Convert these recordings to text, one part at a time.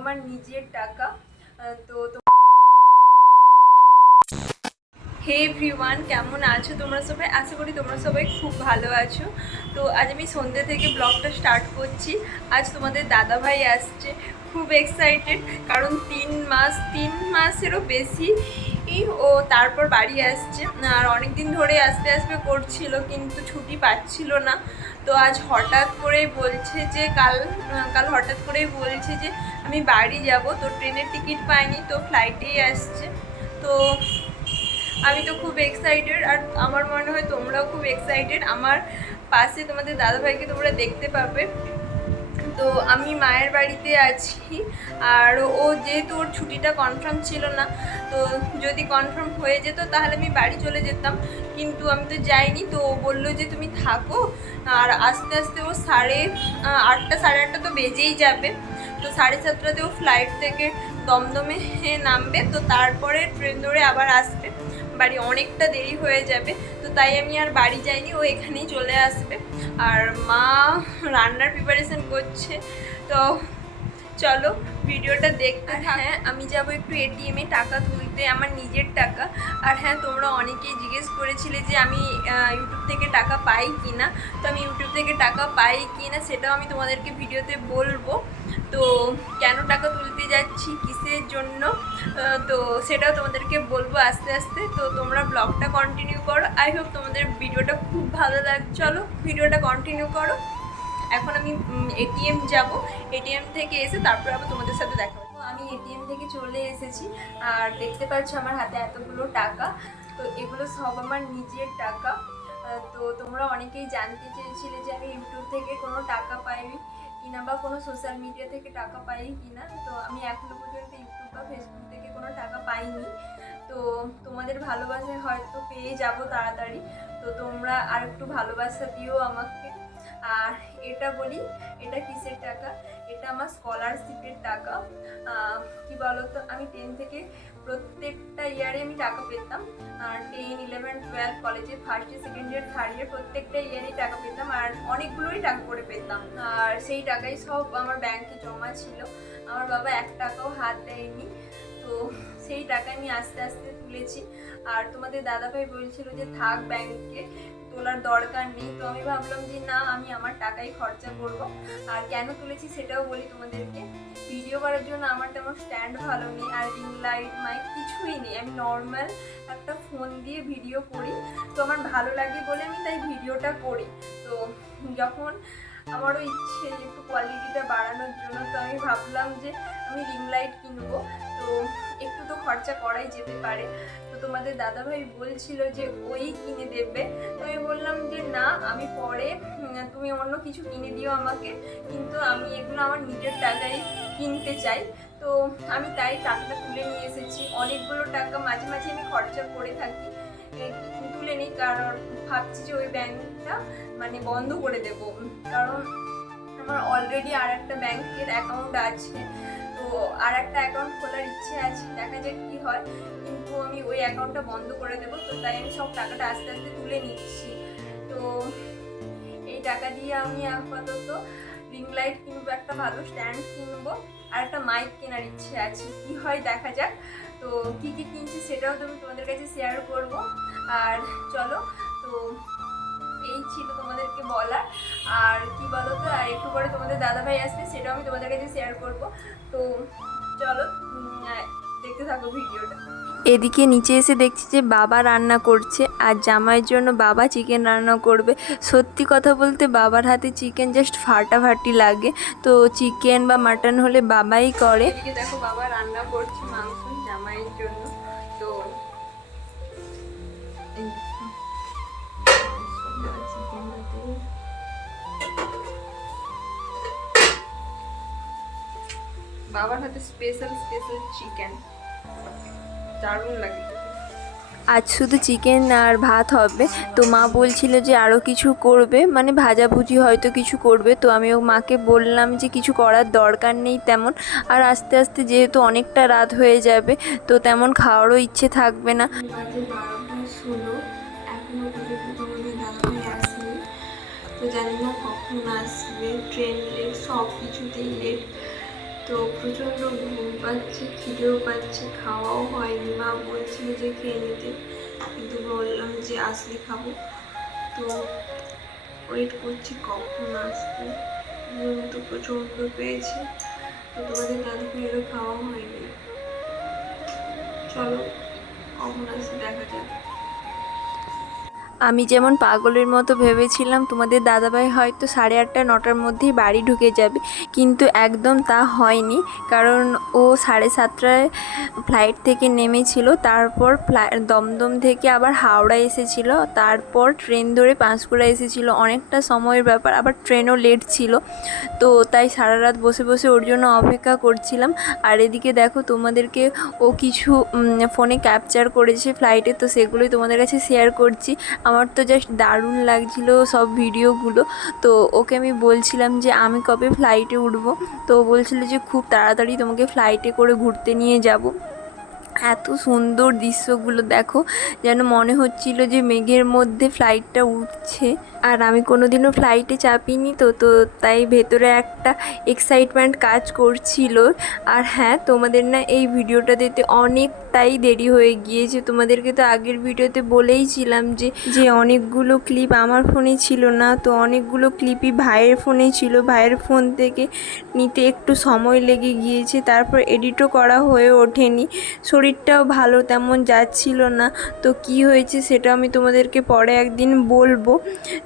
আমার নিজের টাকা তো হে এভরিওয়ান কেমন আছো তোমরা সবাই? আশা করি তোমরা সবাই খুব ভালো আছো। তো আজ আমি সন্ধ্যে থেকে ব্লগটা স্টার্ট করছি। আজ তোমাদের দাদা ভাই আসছে, খুব এক্সাইটেড কারণ তিন মাস, তিন মাসেরও বেশি ও তারপর বাড়ি আসছে। আর অনেক দিন ধরে আসতে আসতে করছিল, কিন্তু ছুটি পাচ্ছিল না। তো আজ হঠাৎ করেই বলছে যে, কাল কাল হঠাৎ করেই বলছে যে আমি বাড়ি যাব, তো ট্রেনের টিকিট পাইনি, তো ফ্লাইটেই আসছে। তো আমি তো খুব এক্সাইটেড আর আমার মনে হয় তোমরাও খুব এক্সাইটেড আমার পাশে তোমাদের দাদাভাইকে তোমরা দেখতে পাবে। তো আমি মায়ের বাড়িতে আছি আর ও যেহেতু ওর ছুটিটা কনফার্ম ছিল না, তো যদি কনফার্ম হয়ে যেত তাহলে আমি বাড়ি চলে যেতাম। কিন্তু আমি তো যাইনি, তো ও বলল যে তুমি থাকো। আর আস্তে আস্তে ও সাড়ে আটটা সাড়ে আটটা তো বেজেই যাবে। তো সাড়ে সাতটাতে ও ফ্লাইট থেকে দমদমে নামবে তো তারপরে ট্রেন ধরে আবার আসবে। বাড়ি অনেকটা দেরি হয়ে যাবে তো তাই আমি আর বাড়ি যাইনি ও এখানেই চলে আসবে। আর মা রান্নার প্রিপারেশন করছে তো চলো ভিডিওটা দেখতে হ্যাঁ আমি যাব একটু এটিএমে টাকা তুলতে আমার নিজের টাকা। আর হ্যাঁ তোমরা অনেকেই জিজ্ঞেস করেছিলে যে আমি ইউটিউব থেকে টাকা পাই কি না তো আমি ইউটিউব থেকে টাকা পাই কি না সেটাও আমি তোমাদেরকে ভিডিওতে বলব। তো কেন টাকা তুলতে যাচ্ছি, কিসের জন্য? তো সেটাও তোমাদেরকে বলব আস্তে আস্তে। তো তোমরা ব্লগটা কন্টিনিউ করো। আই হোপ তোমাদের ভিডিওটা খুব ভালো লাগ, চলো ভিডিওটা কন্টিনিউ করো। এখন আমি এটিএম যাব। এটিএম থেকে এসে তারপর আবার তোমাদের সাথে দেখা আমি এটিএম থেকে চলে এসেছি। আর দেখতে পাচ্ছ আমার হাতে এতগুলো টাকা। তো এগুলো সব আমার নিজের টাকা। তো তোমরা অনেকেই জানতে চেয়েছিলে যে আমি ইউটিউব থেকে কোনো টাকা পাই কিনা বা কোনো সোশ্যাল মিডিয়া থেকে টাকা পাই কিনা, তো আমি এখনও পর্যন্ত ইউটিউব বা ফেসবুক থেকে কোনো টাকা পাইনি। তো তোমাদের ভালোবাসায় হয়তো পেয়ে যাব তাড়াতাড়ি। তো তোমরা আর একটু ভালোবাসা দিও আমাকে। আর এটা বলি, এটা কিসের টাকা? এটা আমার স্কলারশিপের টাকা। কি বলতো? আমি টেন থেকে প্রত্যেকটা ইয়ারে আমি টাকা পেতাম। টেন ইলেভেন টুয়েলভ কলেজে first year second year third year প্রত্যেকটা ইয়ারেই টাকা পেতাম আর অনেকগুলোই টাকা করে পেতাম। আর সেই টাকাই সব আমার ব্যাংকে জমা ছিল। আমার বাবা এক টাকাও হাত দেয়নি। তো সেই টাকা আমি আস্তে আস্তে তুলেছি। আর তোমাদের দাদাভাই বলছিল যে, থাক ব্যাংকে, তোলার দরকার নেই। তো আমি ভাবলাম যে, না, আমি আমার টাকাই খরচা করব। আর কেন তুলেছি সেটাও বলি তোমাদেরকে। ভিডিও করার জন্য আমার তেমন স্ট্যান্ড ভালো নেই, আর রিং লাইট মাইক কিছুই নেই। আমি নর্মাল একটা ফোন দিয়ে ভিডিও করি। তো আমার ভালো লাগে বলে আমি তাই ভিডিওটা করি। তো যখন আমারও ইচ্ছে একটু কোয়ালিটিটা বাড়ানোর জন্য, তো আমি ভাবলাম যে, আমি রিং লাইট কিনবো। তো একটু তো খরচা করাই যেতে পারে। তো তোমাদের দাদাভাই বলছিল যে ওই কিনে দেবে। তো আমি বললাম যে না, আমি পরে তুমি অন্য কিছু কিনে দিও আমাকে। কিন্তু আমি এগুলো আমার নিজের টাকায় কিনতে চাই। তো আমি তাই টাকাটা তুলে নিয়ে এসেছি। অনেকগুলো টাকা মাঝে মাঝে আমি খরচা করে থাকি। তুলে নিই কারণ ভাবছি যে ওই ব্যাংকটা মানে বন্ধ করে দেবো। কারণ আমার অলরেডি আর একটা ব্যাংকের অ্যাকাউন্ট আছে। আর একটা অ্যাকাউন্ট খোলার ইচ্ছে আছে, দেখা যাক কি হয়। কিন্তু আমি ওই অ্যাকাউন্টটা বন্ধ করে দেবো, তো তাই আমি সব টাকাটা আস্তে আস্তে তুলে নিচ্ছি। তো এই টাকা দিয়ে আমি আপাতত রিং লাইট কিনবো, একটা ভালো স্ট্যান্ড কিনবো, আর একটা মাইক কেনার ইচ্ছে আছে। কি হয় দেখা যাক। তো কি কি কিনছি সেটাও তো আমি তোমাদের কাছে শেয়ার করব। আর চলো, তো এই ছিল তোমাদেরকে বলার। আর কি বলো তো পরে তোমাদের দাদাভাই আসবে সেটাও আমি তোমাদের কাছে শেয়ার করব। তো চলো দেখতে থাকো ভিডিওটা। এদিকে নিচে এসে দেখছি যে বাবা রান্না করছে আর জামাইয়ের জন্য বাবা চিকেন রান্না করবে। সত্যি কথা বলতে বাবার হাতে চিকেন জাস্ট ফাটাফাটি লাগে। তো চিকেন বা মাটন হলে বাবাই করে। দেখো বাবা রান্না করছে। বাবার হাতে স্পেশাল স্পেশাল চিকেন দারুণ লাগে আজ শুধু চিকেন আর ভাত হবে। তো মা বলছিল যে আরও কিছু করবে। মানে ভাজাভুজি হয়তো কিছু করবে। তো আমি ও মাকে বললাম যে কিছু করার দরকার নেই তেমন। আর আস্তে আস্তে যেহেতু অনেকটা রাত হয়ে যাবে তো তেমন খাওয়ারও ইচ্ছে থাকবে না। তো জানি না কখন আসবে। ট্রেন লেট সব কিছুতেই লেট তো প্রচণ্ড ঘুম পাচ্ছে, খিদেও পাচ্ছে, খাওয়াও হয়নি। মা বলছিল যে খেয়ে নিতে। কিন্তু বললাম যে আসলে খাব। তো ওয়েট করছি কখন আসবে। ঘুম তো প্রচণ্ড পেয়েছি। তো তোমাদের দাদু ভাইয়েরও খাওয়া হয়নি। চলো কখন আসে দেখা যাবে আমি যেমন পাগলের মতো ভেবেছিলাম, তোমাদের দাদাভাই হয়তো সাড়ে আটটা, নটার মধ্যেই বাড়ি ঢুকে যাবে। কিন্তু একদম তা হয়নি, কারণ ও সাড়ে সাতটায় ফ্লাইট থেকে নেমেছিল, তারপর দমদম থেকে আবার হাওড়া এসেছিল, তারপর ট্রেন ধরে পাঁশকুড়া এসেছিল। অনেকটা সময়ের ব্যাপার, আবার ট্রেনও লেট ছিল। তো তাই সারা রাত বসে বসে ওর জন্য অপেক্ষা করছিলাম। আর এদিকে দেখো, তোমাদেরকে ও কিছু ফোনে ক্যাপচার করেছে ফ্লাইটে তো সেগুলোই তোমাদের কাছে শেয়ার করছি। আমার তো জাস্ট দারুণ লাগছিল সব ভিডিওগুলো। তো ওকে আমি বলছিলাম যে, আমি কবে ফ্লাইটে উঠব? তো বলছিল যে, খুব তাড়াতাড়ি তোমাকে ফ্লাইটে করে ঘুরতে নিয়ে যাব। এত সুন্দর দৃশ্যগুলো দেখো, যেন মনে হচ্ছিল যে মেঘের মধ্যে ফ্লাইটটা উঠছে। আর আমি কোনোদিনও ফ্লাইটে চাপিনি তো তো তাই ভেতরে একটা এক্সাইটমেন্ট কাজ করছিল। আর হ্যাঁ তোমাদের না এই ভিডিওটা দিতে অনেকটাই দেরি হয়ে গিয়েছে। তোমাদেরকে তো আগের ভিডিওতে বলেইছিলাম যে যে অনেকগুলো ক্লিপ আমার ফোনে ছিল না, তো অনেকগুলো ক্লিপই ভাইয়ের ফোনে ছিল। ভাইয়ের ফোন থেকে নিতে একটু সময় লেগে গিয়েছে, তারপর এডিটও করা হয়ে ওঠেনি। শরীরটাও ভালো তেমন যাচ্ছিল না। তো কি হয়েছে সেটা আমি তোমাদেরকে পরে একদিন বলব।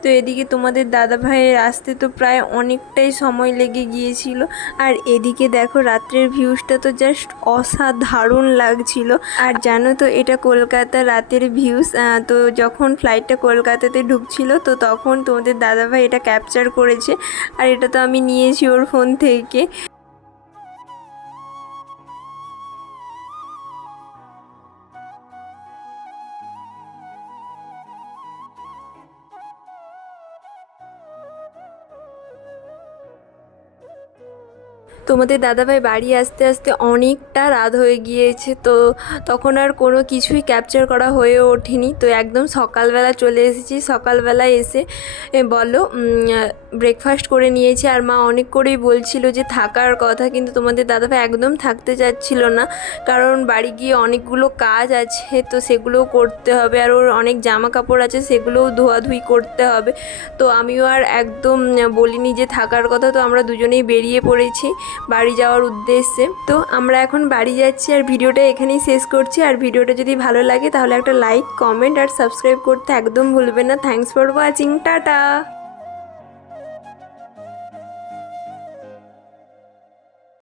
তো এদিকে তোমাদের দাদা ভাইয়ের আসতে তো প্রায় অনেকটাই সময় লেগে গিয়েছিল। আর এদিকে দেখো রাত্রের ভিউজটা তো জাস্ট অসাধারণ লাগছিল। আর জানো তো এটা কলকাতা রাতের ভিউস তো যখন ফ্লাইটটা কলকাতাতে ঢুকছিল, তো তখন তোমাদের দাদা ভাই এটা ক্যাপচার করেছে। আর এটা তো আমি নিয়েছি ওর ফোন থেকে। তোমাদের দাদাভাই বাড়ি আসতে আসতে অনেকটা রাত হয়ে গিয়েছে, তো তখন আর কোনো কিছুই ক্যাপচার করা হয়ে ওঠেনি। তো একদম সকালবেলা চলে এসেছি সকালবেলা এসে বলো ব্রেকফাস্ট করে নিয়েছি। আর মা অনেক করেই বলছিল যে থাকার কথা, কিন্তু তোমাদের দাদাভাই একদম থাকতে চাচ্ছিল না, কারণ বাড়ি গিয়ে অনেকগুলো কাজ আছে, তো সেগুলোও করতে হবে। আর ওর অনেক জামা কাপড় আছে, সেগুলোও ধোয়াধুয়ি করতে হবে। তো আমিও আর একদম বলিনি যে থাকার কথা, তো আমরা দুজনেই বেরিয়ে পড়েছি। বাড়ি যাওয়ার উদ্দেশ্যে। তো আমরা এখন বাড়ি যাচ্ছি আর ভিডিওটা এখানেই শেষ করছি। আর ভিডিওটা যদি ভালো লাগে তাহলে একটা লাইক কমেন্ট আর সাবস্ক্রাইব করতে একদম ভুলবেন না। Thanks for watching ta-ta!